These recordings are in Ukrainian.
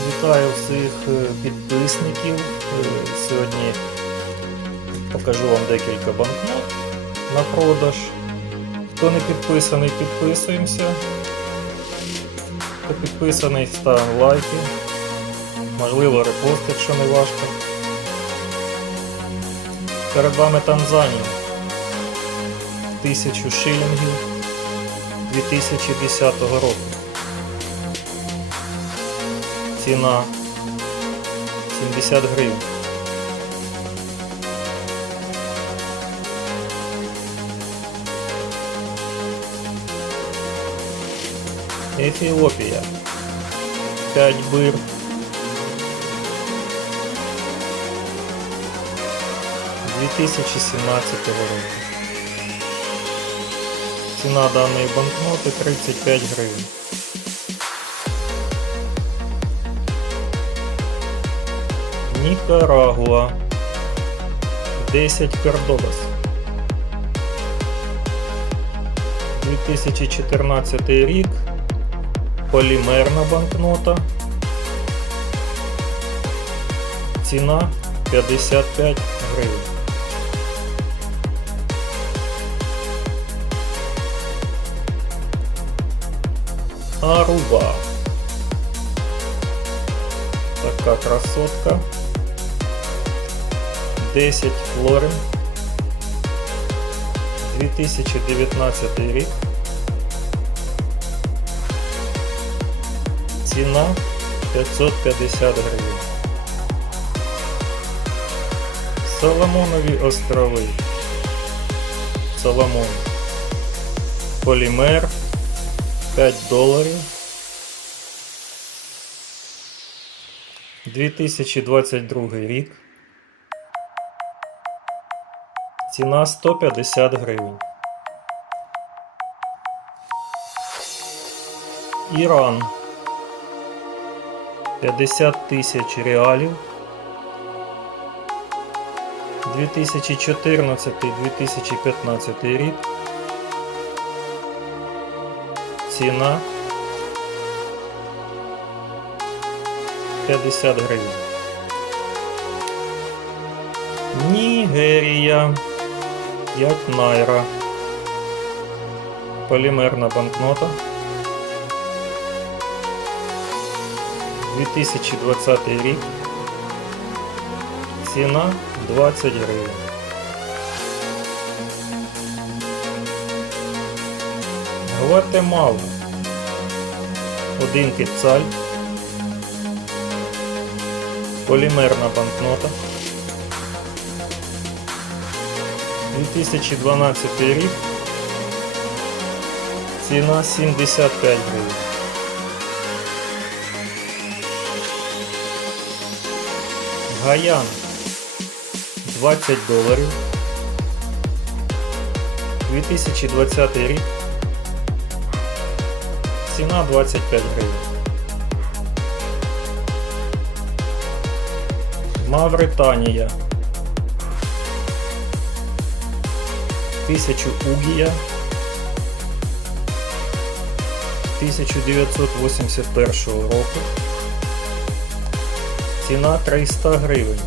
Вітаю всіх е, підписників. Е, Сьогодні покажу вам декілька банкнот на продаж. Хто не підписаний, підписуємося. Хто підписаний, ставимо лайки. Можливо, репост, якщо не важко. Перед вами Танзанія. 1000 шилінгів 2010 року. Ціна 70 гривень. Ефіопія. 5 бир. Дві тисячі сімнадцятого року. Ціна даної банкноти 35 гривень. Нікарагуа. 10 Кордобас 2014 рік. Полімерна банкнота. Ціна 55 гривень. Аруба. Така красотка 10 флорин. 2019 рік. Ціна 550 гривень. Соломонові острови. Соломон. Полімер. 5 доларів. 2022 рік Ціна 150 гривень. Іран 50 тисяч реалів. 2014-2015 рік. Ціна 50 гривень. Нігерія. 5 найра. Полімерна банкнота. 2020 рік. Ціна 20 гривень. Гватемала. Один кецаль. Полімерна банкнота. 2012 рік. Ціна 75 гривень. Гаян 20 доларів. 2020 рік. Ціна 25 гривень. Мавританія. 1000 угія 1981 року. Ціна 300 гривень.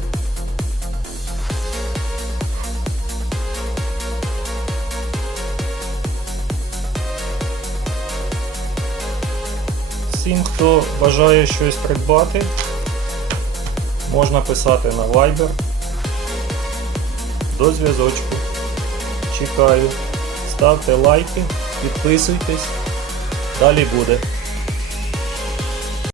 Всім, хто бажає щось придбати, можна писати на Viber. До зв'язочку. Чекаю. Ставте лайки, підписуйтесь. Далі буде.